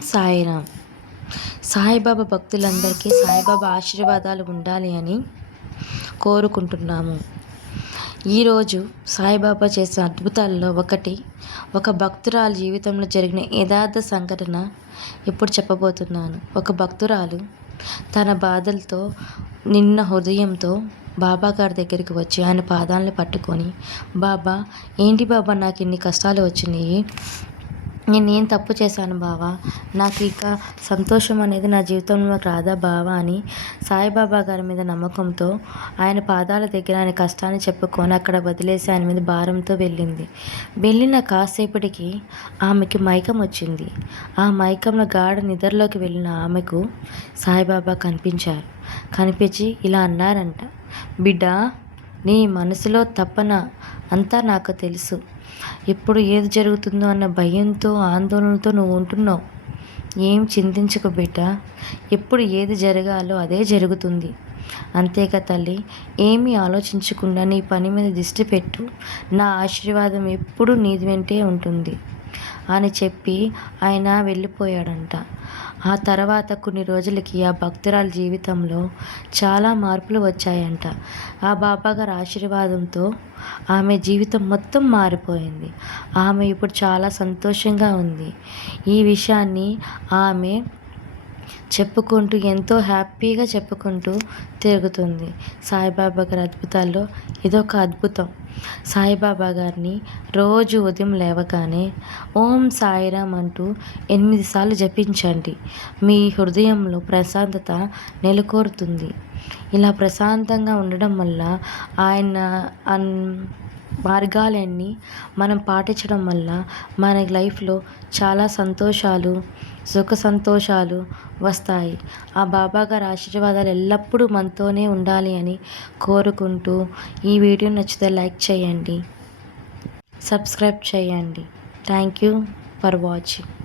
సాయిరామ్ సాయిబాబా భక్తులందరికీ సాయిబాబా ఆశీర్వాదాలు ఉండాలి అని కోరుకుంటున్నాము. ఈరోజు సాయిబాబా చేసిన అద్భుతాల్లో ఒకటి ఒక భక్తురాలు జీవితంలో జరిగిన యథార్థ సంఘటన ఇప్పుడు చెప్పబోతున్నాను. ఒక భక్తురాలు తన బాధలతో నిన్న హృదయంతో బాబా గారి దగ్గరికి వచ్చి ఆయన పాదాలను పట్టుకొని బాబా ఏంటి బాబా నాకు ఇన్ని కష్టాలు వచ్చినాయి? నేను ఏం తప్పు చేశాను బావా? నాకు ఇక సంతోషం అనేది నా జీవితంలో రాదా బావా అని సాయిబాబా గారి మీద నమ్మకంతో ఆయన పాదాల దగ్గర ఆయన కష్టాన్ని చెప్పుకొని అక్కడ వదిలేసి ఆయన మీద భారంతో వెళ్ళింది. వెళ్ళిన కాసేపటికి ఆమెకి మైకం వచ్చింది. ఆ మైకంలో గాఢ నిద్రలోకి వెళ్ళిన ఆమెకు సాయిబాబా కనిపించారు. కనిపించి ఇలా అన్నారంట బిడ్డ నీ మనసులో తప్పన అంతా నాకు తెలుసు. ఎప్పుడు ఏది జరుగుతుందో అన్న భయంతో ఆందోళనతో నువ్వు ఉంటున్నావు. ఏం చింతించకు బిడ్డ ఎప్పుడు ఏది జరగాలో అదే జరుగుతుంది. అంతేగా తల్లి ఏమీ ఆలోచించకుండా నీ పని మీద దిష్టి పెట్టు. నా ఆశీర్వాదం ఎప్పుడు నీది వెంటే ఉంటుంది. అని చెప్పి ఆయన వెళ్ళిపోయాడంట. ఆ తర్వాత కొన్ని రోజులకి ఆ భక్తురాల జీవితంలో చాలా మార్పులు వచ్చాయంట. ఆ బాబాగారి ఆశీర్వాదంతో ఆమె జీవితం మొత్తం మారిపోయింది. ఆమె ఇప్పుడు చాలా సంతోషంగా ఉంది. ఈ విషయాన్ని ఆమె చెప్పుకుంటూ ఎంతో హ్యాపీగా చెప్పుకుంటూ తిరుగుతుంది. సాయిబాబా గారి అద్భుతాల్లో ఇదొక అద్భుతం. సాయిబాబా గారిని రోజు ఉదయం లేవగానే ఓం సాయిరామ్ అంటూ ఎనిమిది సార్లు జపించండి. మీ హృదయంలో ప్రశాంతత నెలకొరుతుంది. ఇలా ప్రశాంతంగా ఉండడం వల్ల ఆయన అన్ మార్గాలన్నీ మనం పాటించడం వల్ల మన లైఫ్లో చాలా సంతోషాలు సుఖ సంతోషాలు వస్తాయి. ఆ బాబా గారి ఆశీర్వాదాలు ఎల్లప్పుడూ మనతోనే ఉండాలి అని కోరుకుంటూ ఈ వీడియో నచ్చితే లైక్ చేయండి. సబ్స్క్రైబ్ చేయండి. Thank you for watching.